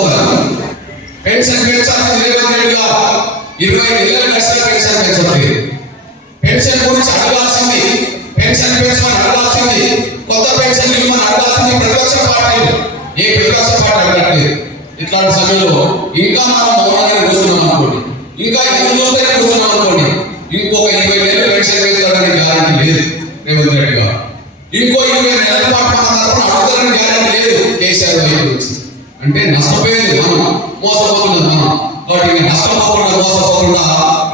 పోతారు పెన్షన్ పెంచాల్సింది రేవంత్ రెడ్డి గారు ఇరవై నెలల కష్టం పెన్షన్ పెంచండి పెన్షన్ గురించి అడగాల్సింది పెన్షన్ పెంచమని అడగాల్సింది కొత్త పెన్షన్ ఇవ్వమని అడగాల్సింది ప్రతిపక్ష పార్టీ. ఏ ప్రతిపక్ష పార్టీ అడగట్లేదు? ఇట్లాంటి సమయంలో ఇంకా మనం మౌనంగానే కూర్చున్నాం అనుకోండి. ఇంకా ఎదురు చూస్తేనే కూర్చున్నాం అనుకోండి. ఇంకొక ఇరవై నెలలు పెన్షన్ పెంచడానికి గ్యారంటీ లేదు రేవంత్ రెడ్డి గారు. ఇంకో ఇరవై నెలల పాటు మన తరఫున అడుగుతారని గ్యారంటీ లేదు కేసీఆర్ వైపు నుంచి అంటే నష్టపోయేది మనం మోసపోతున్నది మనం. కాబట్టి నష్టపోకుండా మోసపోకుండా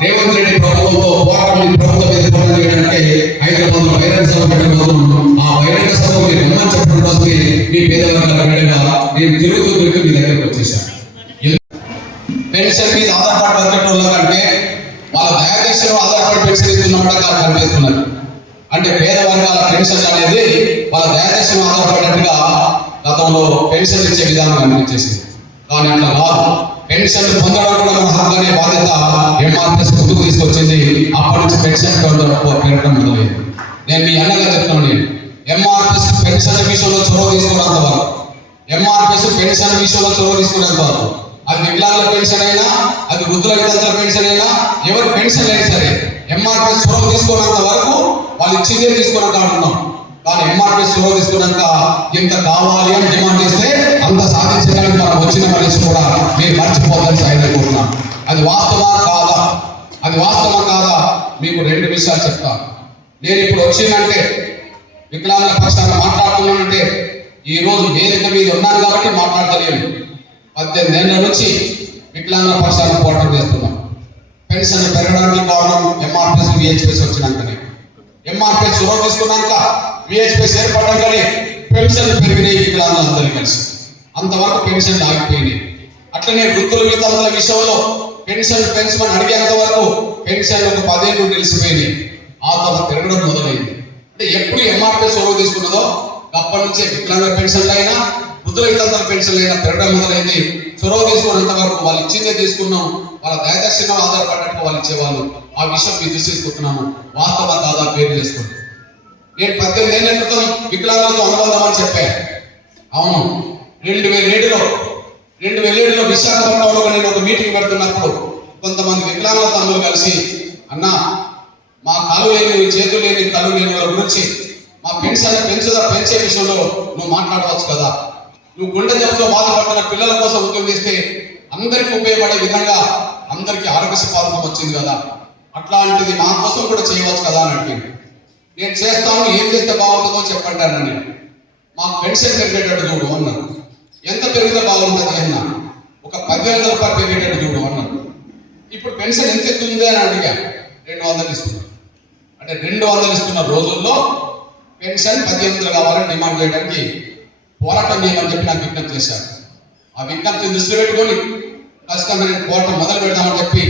రేవంత్ రెడ్డి ప్రభుత్వంతో పోరాటం ప్రభుత్వం మీద చేయడానికి హైదరాబాద్లో బహిరంగ సభ పెట్టబోతున్నాం ఆ బహిరంగ సభ మీరు రమ్మని చెప్పడం కోసమే మీ పేదవర్గాల బిడ్డగా నేను తిరుగుతూ తిరుగుతూ మీ దగ్గరకు వచ్చేసాను పెన్షన్ మీద ఆధారపడి బతికేటోళ్ళ కంటే వాళ్ళ దయాదర్శనం ఆధారపడి పెన్షన్ ఇస్తున్నమాట కాదు కనిపిస్తున్నారు అంటే పేద వర్గాల పెన్షన్ అనేది వాళ్ళ దయాదర్శనం ఆధారపడినట్టుగా గతంలో పెన్షన్ ఇచ్చే విధానం కనిపించేసింది కానీ అట్లా కాదు. పెన్షన్ పొందడం కూడా మన హక్కు అనే బాధ్యత ఎంఆర్ఎస్ ముందుకు తీసుకొచ్చింది. అప్పటి నుంచి పెన్షన్ పెరగడం మొదలైంది. నేను మీ అన్నగా చెప్తున్నాను నేను. ఎంఆర్ఎస్ పెన్షన్ విషయంలో చొరవ తీసుకున్నంత వరకు. ఎంఆర్ఎస్ పెన్షన్ విషయంలో చొరవ తీసుకునేంత వరకు. అది వికలాంగుల పెన్షన్ అయినా అది వృద్ధుల వితంతుల పెన్షన్ అయినా ఎవరు పెన్షన్ అయినా సరే ఎంఆర్ఎస్ చొరవ తీసుకున్నంత వరకు వాళ్ళు ఇచ్చిందే తీసుకున్నట్టు అంటున్నాం కానీ ఎంఆర్ఎస్ చొరవ తీసుకున్నాక ఎంత కావాలి అని డిమాండ్ చేస్తే అంత సాధించడానికి మనం వచ్చిన మనిషి కూడా మీరు మర్చిపోదని సాయం అది వాస్తవా కాదా? అది వాస్తవం కాదా? మీకు రెండు విషయాలు చెప్తాను నేను ఇప్పుడు వచ్చిందంటే వికలాంగ పక్షాన మాట్లాడుతున్నానంటే ఈ రోజు వేదిక మీద ఉన్నాను కాబట్టి మాట్లాడతలేను పద్దెనిమిది ఏళ్ళ నుంచి వికలాంగ పక్షాన పోరాటం చేస్తున్నాం. పెన్షన్ పెరగడానికి కారణం ఎంఆర్పిఎస్ విహెచ్పిఎస్ వచ్చినాకనే. ఎంఆర్పిఎస్ చొరవ తీసుకున్నాక విహెచ్పిఎస్ ఏర్పడ్డాకనే పెన్షన్ పెరిగినాయి వికలాంగులందరూ కలిసి. అంతవరకు పెన్షన్ ఆగిపోయినాయి అట్లనే వృద్ధుల వితంతుల విషయంలో పెన్షన్ పెంచమని అడిగేంత వరకు పెన్షన్ ఒక పదేళ్ళు నిలిచిపోయినాయి. ఆ తర్వాత పెరగడం మొదలైంది. అంటే ఎప్పుడు ఎంఆర్పీ చొరవ తీసుకున్నదో అప్పటి నుంచే వికలాంగ పెన్షన్లు అయినా వృద్ధుల వితంతుల పెన్షన్లు అయినా పెరగడం మొదలైంది. చొరవ తీసుకున్నంత వరకు వాళ్ళు ఇచ్చిందే తీసుకున్నాం. వాళ్ళ దయదర్శనం ఆధారపడినట్టు వాళ్ళు ఇచ్చేవాళ్ళు. ఆ విషయం మీ దృష్టి తీసుకుంటున్నాము వాస్తవ దాదాపు పేరు చేసుకోండి నేను పద్దెనిమిది ఏళ్ళ క్రితం వికలాంగులతో అనుబంధమని చెప్పాను. అవును. రెండు వేల ఏడులో రెండు వేల ఏడులో విశాఖపట్నంలో నేను ఒక మీటింగ్ పెడుతున్నప్పుడు కొంతమంది వికలాంగుల తమ్ములు కలిసి అన్నా మా కాలు లేని చేతులు లేని కళ్ళు లేని వాళ్ళ గురించి మా పెన్షన్ పెంచుదా పెంచే విషయంలో నువ్వు మాట్లాడవచ్చు కదా. నువ్వు గుండె జబ్బుతో బాధపడుతున్న పిల్లల కోసం ఉద్యోగం చేస్తే అందరికి ఉపయోగపడే విధంగా అందరికీ ఆరోగ్య పథకం వచ్చింది కదా. అట్లాంటిది మా కోసం కూడా చేయవచ్చు కదా అని అడిగింది నేను చేస్తాను ఏం చేస్తే బాగుంటుందో చెప్పంటాను నేను మా పెన్షన్ పెరిగేటట్టు చూడు అన్నాను ఎంత పెరిగితే బాగుంటుంది అన్నా. ఒక పదివేల రూపాయలు పెరిగేటట్టు చూడు అన్నాను ఇప్పుడు పెన్షన్ ఎంత ఎత్తుంది అని అడిగా. రెండు వందలు ఇస్తున్నాను అంటే రెండు వందలు ఇస్తున్న రోజుల్లో పెన్షన్ పదిహేను వందలు కావాలని డిమాండ్ చేయడానికి పోరాటం చేయమని చెప్పి నాకు విజ్ఞప్తి చేశారు. ఆ విజ్ఞప్తిని దృష్టిలో పెట్టుకొని ఖచ్చితంగా నేను పోరాటం మొదలు పెడతామని చెప్పి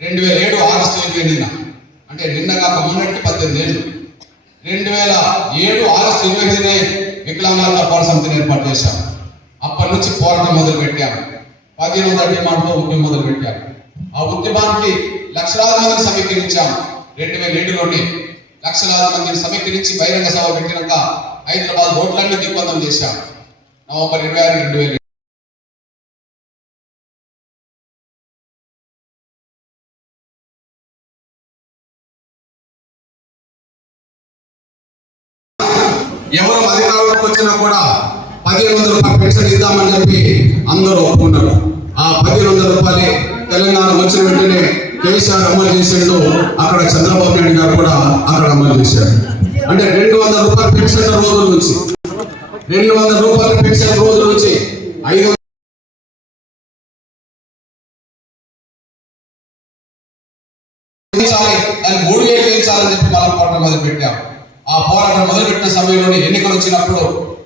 రెండు వేల ఏడు ఆగస్టు ఇరవై ఎనిమిదిన అంటే నిన్న కాక మొన్నటికి పద్దెనిమిది ఏళ్ళు. రెండు వేల ఏడు ఆగస్టు ఇరవై ఐదునే వికలాంగుల పోరాట సమితిని ఏర్పాటు చేశాం. అప్పటి నుంచి పోరాటం మొదలు పెట్టాం పదిహేను వందల డిమాండ్తో ఉద్యమం మొదలు పెట్టాం ఆ ఉద్యమానికి లక్షలాది మందిని సమీకరించాం. రెండు వేల ఏడులోనే లక్షలాది మందిని సమీకరించి బహిరంగ సభ పెట్టినాక హైదరాబాద్ రోడ్లన్నీ దిగ్బంధం చేశాం. నవంబర్ ఇరవై ఆరు రెండు వేల ఎవరు అధికారంలోకి వచ్చినా కూడా పదిహేను వందల రూపాయలు పెన్షన్ ఇద్దామని చెప్పి అందరూ ఒప్పుకున్నారు. ఆ పదిహేను వందల రూపాయలు తెలంగాణ వచ్చిన వెంటనే కేసీఆర్ అమలు చేసేందు అక్కడ చంద్రబాబు నాయుడు గారు కూడా అక్కడ అమలు చేశారు. అంటే రెండు వందల రూపాయల పెన్షన్ రోజుల నుంచి రెండు వందల రూపాయల పెన్షన్ రోజుల నుంచి ఐదు చేయించాలి మూడు వేలు చేయించాలని చెప్పి మనం పోరాటం మొదలు పెట్టాము ఆ పోరాటం మొదలు పెట్టిన సమయంలోనే ఎన్నికలు వచ్చినప్పుడు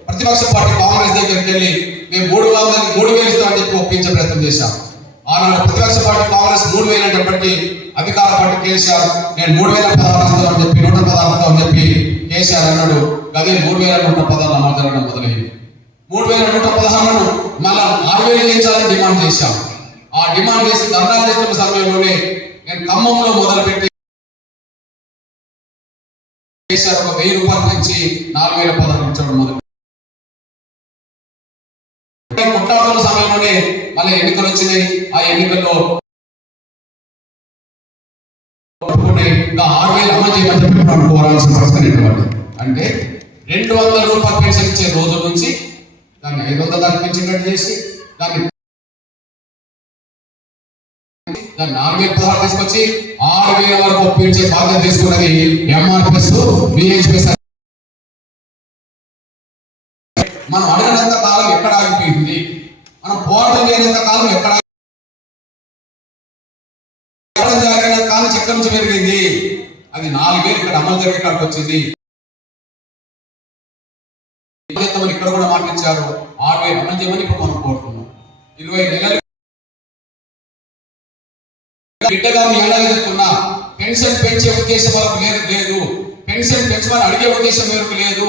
ప్రతిపక్ష పార్టీ కాంగ్రెస్ దగ్గరికి వెళ్ళి మేము మూడు వందల మూడు వేలు ఇస్తామని చెప్పి ఒప్పించే ప్రయత్నం చేశాం. ఆనాడు ప్రతిపక్ష పార్టీ కాంగ్రెస్ మూడు వేలు అనేటప్పటికీ అధికార పార్టీ కేసీఆర్ నేను మూడు వేల పదహారు ఇస్తామని చెప్పి నూట పదహారు ఇస్తామని చెప్పి కేసీఆర్ అన్నాడు. అదే మూడు వేల నూట పదహారు అమలు జరగడం మొదలైంది. మూడు వేల నూట పదహారును మళ్ళా ఆరు వేలు చేయించాలని డిమాండ్ చేశాం. ఆ డిమాండ్ చేసి ధర్నా చేస్తున్న సమయంలోనే నేను ఖమ్మంలో మొదలుపెట్టి చేశారు ఒక వెయ్యి రూపాయల నుంచి నాలుగు వేల పదహారు ఇచ్చడం మొదలు. కొట్లాడుతున్న సమయంలోనే మళ్ళీ ఎన్నికలు వచ్చినాయి. ఆ ఎన్నికల్లో ఆరు వేలు అమలు చేయమని చెప్పి కోరాల్సిన పరిస్థితి అంటే రెండు వందల రూపాయలు పెన్షన్ ఇచ్చే రోజు నుంచి దాన్ని ఐదు వందల దాకా పెన్షన్ కట్ చేసి దాన్ని దాన్ని నాలుగు వేల పదహారు తీసుకొచ్చి ఆరు వేల వరకు ఒప్పించే బాధ్యత తీసుకున్నది ఎంఆర్పిఎస్ బిహెచ్పిఎస్ మనం అడిగినంత కాలం ఎక్కడ ఆగిపోయింది? మనం పోరాటం చేయనంత కాలం ఎక్కడ పోరాటం జరిగిన కాలం ఎక్కడి నుంచి పెరిగింది? అది నాలుగు వేలు ఇక్కడ అమలు జరిగే వచ్చింది. ఇక్కడ కూడా మాటించారు ఆరు వేలు అమలు చేయమని ఇప్పుడు మనం కోరుతున్నాం. ఇరవై నెలలు బిడ్డగా మీ అన్నగా చెప్తున్నా పెన్షన్ పెంచే ఉద్దేశం వరకు లేదు లేదు. పెన్షన్ పెంచమని అడిగే ఉద్దేశం మేరకు లేదు.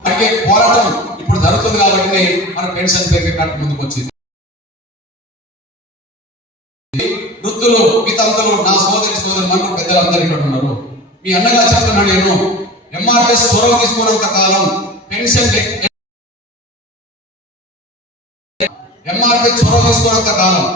అడిగే పోరాటం ఇప్పుడు జరుగుతుంది కాబట్టి మన పెన్షన్ పెరిగేటట్టు ముందుకు వచ్చింది వృద్ధులు పితంతులు నా సోదరి సోదరి మనులు పెద్దలందరూ ఇక్కడ ఉన్నారు. మీ అన్నగా చెప్తున్నా నేను ఎంఆర్ఎస్ చొరవ తీసుకున్నంత కాలం పెన్షన్ ఎంఆర్పీ చొరవ తీసుకున్నంత కాలం